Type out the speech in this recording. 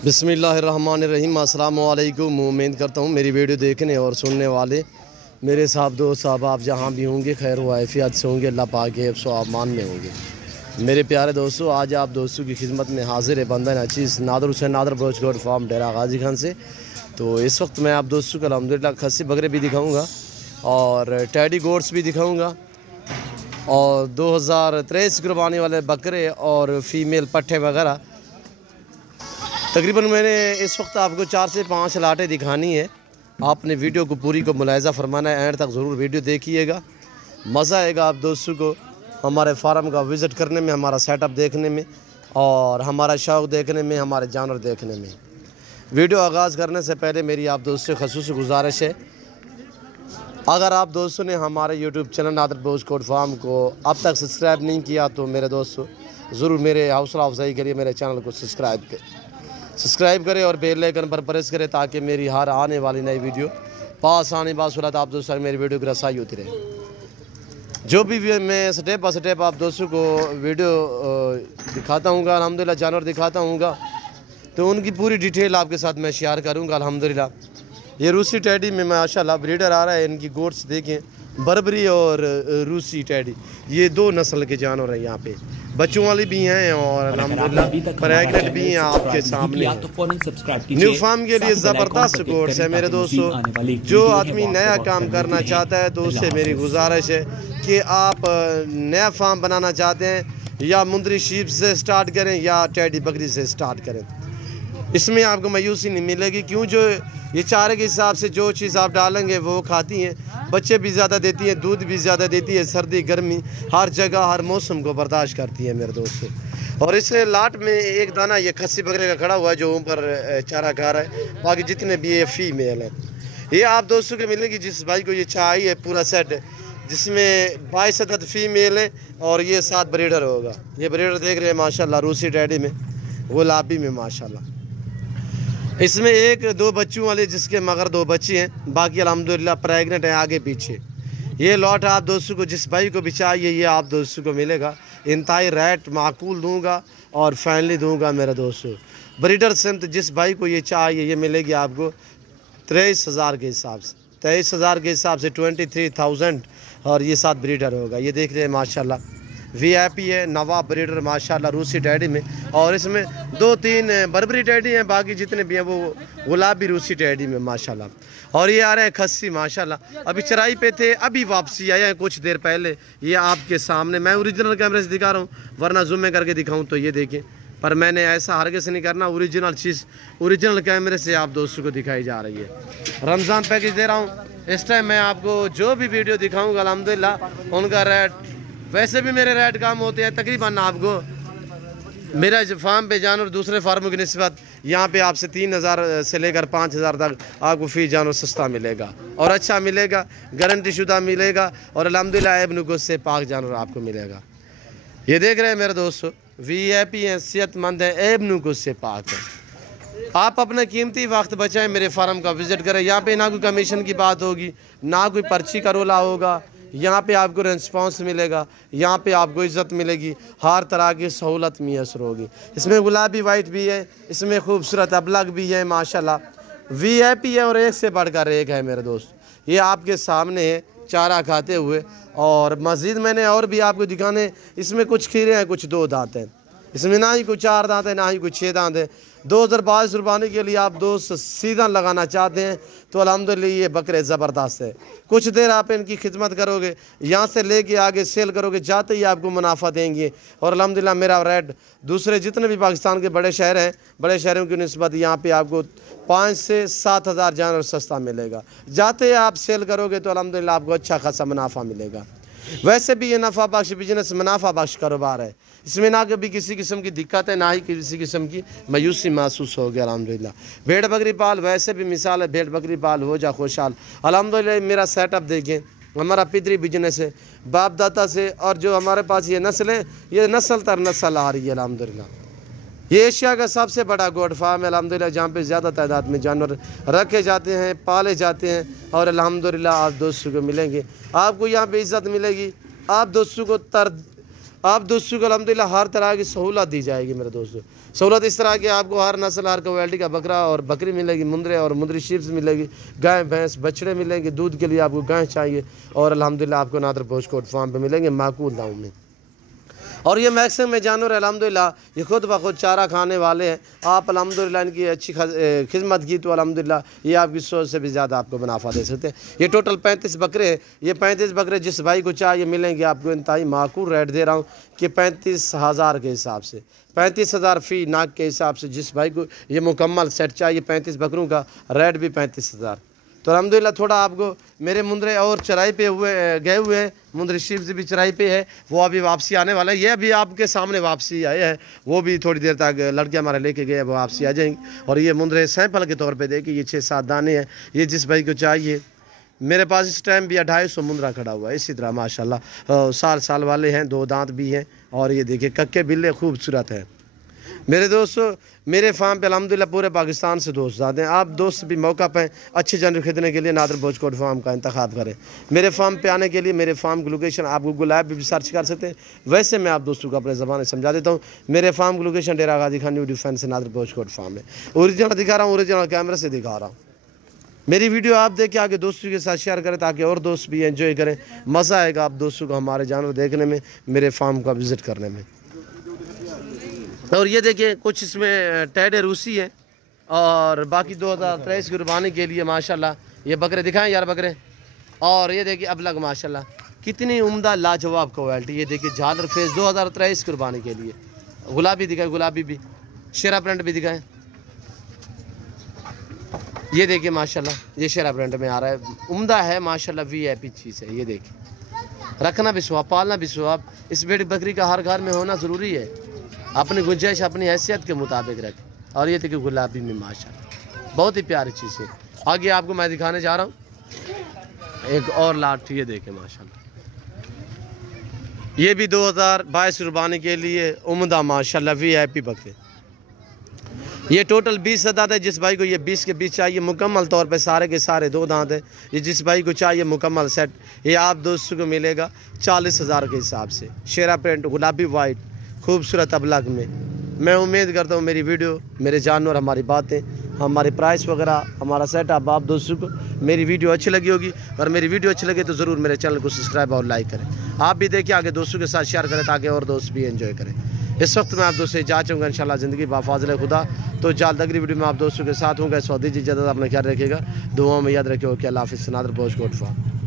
बिस्मिल्लाहिर्रहमानिर्रहीम। अस्सलाम वालेकुम। उम्मीद करता हूँ मेरी वीडियो देखने और सुनने वाले मेरे साहब दोस्त साहब आप जहाँ भी होंगे खैर वाफ़ियत से होंगे, अल्लाह पाक के हिफ्ज़ व अमान में होंगे। मेरे प्यारे दोस्तों, आज आप दोस्तों की खिदमत में हाजिर है बंदा नचीज़ नादर हुसैन नादर ब्रोच गोड फार्म डेरा गाजी खान से। तो इस वक्त मैं आप दोस्तों को अल्हम्दुलिल्लाह खस्सी बकरे भी दिखाऊँगा और टैडी गोड्स भी दिखाऊँगा और 2023 कुर्बानी वाले बकरे और फीमेल पट्ठे वगैरह। तकरीबन मैंने इस वक्त आपको 4 से 5 लाटें दिखानी है। आपने वीडियो को पूरी को मुलाहिज़ा फरमाना है, एंड तक ज़रूर वीडियो देखिएगा। मज़ा आएगा आप दोस्तों को हमारे फार्म का विज़िट करने में, हमारा सेटअप देखने में और हमारा शौक़ देखने में, हमारे जानवर देखने में। वीडियो आगाज़ करने से पहले मेरी आप दोस्तों से ख़ुसूसी गुजारिश है, अगर आप दोस्तों ने हमारे यूट्यूब चैनल नादर ब्रोच गोड फार्म को अब तक सब्सक्राइब नहीं किया तो मेरे दोस्तों ज़रूर मेरे हौसला अफजाई के लिए मेरे चैनल को सब्सक्राइब करें और बेल आइकन पर प्रेस करें ताकि मेरी हर आने वाली नई वीडियो पास आने बासूरत आप दोस्तों मेरी वीडियो की रसाई होती रहे। जो भी मैं स्टेप बाय स्टेप आप दोस्तों को वीडियो दिखाता हूँगा, अल्हम्दुलिल्लाह जानवर दिखाता हूँगा तो उनकी पूरी डिटेल आपके साथ मैं शेयर करूँगा। अल्हम्दुलिल्लाह ये रूसी टैडी में माशाल्लाह ब्रीडर आ रहा है। इनकी गोट्स देखें, बर्बरी और रूसी टैडी, ये 2 नस्ल के जानवर हैं। यहाँ पे बच्चों वाली भी हैं और अल्हम्दुलिल्लाह प्रेग्नेंट भी हैं आपके सामने। न्यू फार्म के लिए ज़बरदस्त गोट्स है मेरे दोस्तों। जो आदमी नया काम करना चाहता है तो उससे मेरी गुजारिश है कि आप नया फार्म बनाना चाहते हैं या मुंदरी शीप से स्टार्ट करें या टैडी बकरी से स्टार्ट करें। इसमें आपको मायूसी नहीं मिलेगी, क्यों जो ये चारे के हिसाब से जो चीज़ आप डालेंगे वो खाती हैं। बच्चे भी ज़्यादा देती है, दूध भी ज़्यादा देती है, सर्दी गर्मी हर जगह हर मौसम को बर्दाश्त करती है मेरे दोस्तों। और इस लाट में एक दाना ये खस्सी बकरे का खड़ा हुआ है जो ऊपर चारा खा रहा है, बाकी जितने भी ये फीमेल हैं। ये आप दोस्तों को मिलेगी जिस भाई को ये चाहिए पूरा सेट, जिसमें 22 अदद फीमेल है और ये 7 ब्रीडर होगा। ये ब्रीडर देख रहे हैं माशाल्लाह रूसी टैडी में, गुलाबी में माशाल्लाह। इसमें 1-2 बच्चों वाले जिसके मगर 2 बच्चे हैं, बाकी अल्हम्दुलिल्लाह प्रेग्नेंट है आगे पीछे। ये लॉट आप दोस्तों को जिस भाई को भी चाहिए ये आप दोस्तों को मिलेगा। इंतहाई रेट माकूल दूंगा और फाइनली दूंगा मेरे दोस्तों। ब्रीडर सिमत जिस भाई को ये चाहिए ये मिलेगी आपको 23,000 के हिसाब से, 23,000 के हिसाब से 23,000 और ये 7 ब्रीडर होगा। ये देख रहे हैं माशाल्लाह VIP है, नवाब ब्रीडर माशाल्लाह रूसी टैडी में। और इसमें 2-3 बर्बरी टैडी हैं, बाकी जितने भी हैं वो गुलाबी रूसी टैडी में माशाल्लाह। और ये आ रहे हैं खस्सी माशाल्लाह, अभी चराई पे थे अभी वापसी आए हैं कुछ देर पहले। ये आपके सामने मैं ओरिजिनल कैमरे से दिखा रहा हूँ, वरना जूम में करके दिखाऊँ तो ये देखें, पर मैंने ऐसा हरगिज़ नहीं करना। ओरिजिनल चीज़ ओरिजिनल कैमरे से आप दोस्तों को दिखाई जा रही है। रमज़ान पैकेज दे रहा हूँ इस टाइम। मैं आपको जो भी वीडियो दिखाऊँगा अल्हम्दुलिल्लाह उनका रेट, वैसे भी मेरे रेट कम होते हैं तकरीबन। आपको मेरा फार्म पे जानवर दूसरे फार्मों की निस्बत यहाँ पे आपसे 3,000 से लेकर 5,000 तक आपको फी जानवर सस्ता मिलेगा और अच्छा मिलेगा, गारंटी शुदा मिलेगा और अल्हम्दुलिल्लाह ऐब नुक़्स से पाक जानवर आपको मिलेगा। ये देख रहे हैं मेरे दोस्तों VIP हैं, सेहतमंद हैं, ऐब नुक़्स से पाक है। आप अपना कीमती वक्त बचाएं, मेरे फार्म का विज़िट करें। यहाँ पे ना कोई कमीशन की बात होगी, ना कोई पर्ची का रोला होगा। यहाँ पे आपको रिस्पांस मिलेगा, यहाँ पे आपको इज़्ज़त मिलेगी, हर तरह की सहूलत मैसर होगी। इसमें गुलाबी वाइट भी है, इसमें खूबसूरत अबलग भी है माशाल्लाह। VIP है और एक से बढ़कर एक है मेरे दोस्त। ये आपके सामने है चारा खाते हुए। और मज़ीद मैंने और भी आपको दिखाने, इसमें कुछ खीरे हैं, कुछ 2 दांत हैं। इसमें ना ही कोई 4 दांत है, ना ही कोई 6 दांत है। 2022 कुर्बानी के लिए आप दोस्त सीजन लगाना चाहते हैं तो अल्हम्दुलिल्लाह ये बकरे ज़बरदस्त है। कुछ देर आप इनकी खिदमत करोगे, यहाँ से लेके आगे सेल करोगे, जाते ही आपको मुनाफा देंगे। और अल्हम्दुलिल्लाह मेरा रेट दूसरे जितने भी पाकिस्तान के बड़े शहर हैं, बड़े शहरों की निस्बत यहाँ पे आपको 5 से 7,000 जानवर सस्ता मिलेगा। जाते ही आप सेल करोगे तो अल्हम्दुलिल्लाह आपको अच्छा खासा मुनाफा मिलेगा। वैसे भी ये नफ़ा बख्श बिजनेस मुनाफा बख्श कारोबार है। इसमें ना कभी किसी किस्म की दिक्कत है, ना ही किसी किस्म की मायूसी महसूस हो गया अल्हम्दुलिल्लाह। भेड़ बकरी पाल वैसे भी मिसाल है, भेड़ बकरी पाल हो जा खुशहाल। अल्हम्दुलिल्लाह मेरा सेटअप देखें, हमारा पितरी बिजनेस है बाप दादा से, और जो हमारे पास ये नस्ल है ये नस्ल तर नस्ल आ रही है अल्हम्दुलिल्लाह। ये एशिया का सबसे बड़ा गोट फार्म है अल्हम्दुलिल्लाह, जहाँ पे ज़्यादा तादाद में जानवर रखे जाते हैं, पाले जाते हैं। और अल्हम्दुलिल्लाह आप दोस्तों को मिलेंगे, आपको यहाँ पे इज़्ज़त मिलेगी, आप दोस्तों को आप दोस्तों को अल्हम्दुलिल्लाह हर तरह की सहूलत दी जाएगी मेरे दोस्तों। सहूलत इस तरह की आपको हर नस्ल हर क्वालिटी का बकरा और बकरी मिलेगी, मुंदरे और मुंदरी शीप्स मिलेगी, गाय भैंस बछड़े मिलेंगे, दूध के लिए आपको गाय चाहिए और अल्हम्दुलिल्लाह आपको नादर पोस्टकोट फार्म पे मिलेंगे माकूल दाम में। और ये मैक्सिमम में जानवर अल्हम्दुलिल्लाह ये खुद ब खुद चारा खाने वाले हैं। आप अल्हम्दुलिल्लाह इनकी अच्छी खिदमत की तो अल्हम्दुलिल्लाह ये आपकी सोच से भी ज़्यादा आपको मुनाफा दे सकते हैं। ये टोटल 35 बकरे हैं। ये 35 बकरे जिस भाई को चाहिए मिलेंगे आपको इंतहाई माकूल रेट दे रहा हूँ कि 35,000 के हिसाब से, 35,000 फ़ी नाक के हिसाब से। जिस भाई को ये मुकम्मल सेट चाहिए 35 बकरों का रेट भी 35,000। तो अल्हम्दुलिल्लाह थोड़ा आपको मेरे मुंदरे और चराई पे गए हुए हैं, मुंदरी शीप्स भी चराई पे है, वो अभी वापसी आने वाला है। ये अभी आपके सामने वापसी आए हैं, वो भी थोड़ी देर तक लड़के हमारे लेके गए, वो वापसी आ जाएंगे। और ये मुंदरे सैंपल के तौर पे देखिए, ये 6-7 दाने हैं। ये जिस भाई को चाहिए, मेरे पास इस टाइम भी 250 मुंदरा खड़ा हुआ है इसी तरह माशाल्लाह। साल वाले हैं, 2 दांत भी हैं और ये देखिए कक्के बिल्ले खूबसूरत हैं। मेरे दोस्तों मेरे फार्म पे अल्हम्दुलिल्लाह पूरे पाकिस्तान से दोस्त आते हैं। आप दोस्त भी मौका पे अच्छे जानवर खरीदने के लिए नादर पोस्टकोट फार्म का इंतखाब करें। मेरे फार्म पे आने के लिए मेरे फार्म की लोकेशन आप गूगल ऐप भी सर्च कर सकते हैं। वैसे मैं आप दोस्तों को अपने ज़बान समझा देता हूँ। मेरे फार्म की location Dera Ghazi Khan new defence नादर पोस्टकोट फार्म है। ओरिजिनल दिखा रहा हूँ, ओरिजिनल कैमरे से दिखा रहा हूँ। मेरी वीडियो आप देख के आगे दोस्तों के साथ शेयर करें ताकि और दोस्त भी एंजॉय करें। मज़ा आएगा आप दोस्तों को हमारे जानवर देखने में, मेरे फार्म का विज़िट करने में। और ये देखिए कुछ इसमें टैडे रूसी हैं और बाकी 2023 की कुर्बानी के लिए माशाल्लाह ये बकरे दिखाएं यार बकरे। और ये देखिए अबलग माशाल्लाह कितनी उम्दा लाजवाब क्वालिटी। ये देखिए झालर फेस 2023 कुर्बानी के लिए। गुलाबी दिखाए, गुलाबी भी, शेरा प्रिंट भी दिखाएं। ये देखिए माशाल्लाह ये शेरा प्रिंट में आ रहा है, उम्दा है माशाल्लाह, VIP चीज़ है। ये देखिए रखना भी स्वाब, पालना भी स्वाब। इस बेटी बकरी का हर घर में होना ज़रूरी है, अपनी गुंजाइश अपनी हैसियत के मुताबिक रखें। और ये देखिए गुलाबी में माशाल्लाह बहुत ही प्यारी चीज़ है। आगे आपको मैं दिखाने जा रहा हूँ एक और लाट। ये देखें माशाल्लाह ये भी 2022 कुर्बानी के लिए उम्दा माशाल्लाह VIP बकरे। ये टोटल 20 दांत है। जिस भाई को ये 20 के 20 चाहिए मुकम्मल तौर पे सारे के सारे 2 दांत है। ये जिस भाई को चाहिए मुकम्मल सेट ये आप दोस्तों को मिलेगा 40,000 के हिसाब से। शेरा प्रिंट गुलाबी वाइट खूबसूरत अबलग में। मैं उम्मीद करता हूँ मेरी वीडियो, मेरे जानवर, हमारी बातें, हमारी प्राइस वगैरह, हमारा सेटअप आप दोस्तों को मेरी वीडियो अच्छी लगी होगी। और मेरी वीडियो अच्छी लगे तो ज़रूर मेरे चैनल को सब्सक्राइब और लाइक करें। आप भी देखिए आगे दोस्तों के साथ शेयर करें ताकि और दोस्त भी एंजॉय करें। इस वक्त मैं आप दोस्तों से जा चाहूँगा इंशाल्लाह ज़िंदगी बाफाज़िल खुदा। तो जल्द अगली वीडियो में आप दोस्तों के साथ होंगे। सऊदी जी इजाज़त, अपना ख्याल रखिएगा, दुआओं में याद रखिए। ओके, अल्लाह हाफ़िज़। नादर पोस्टकोट फार्म।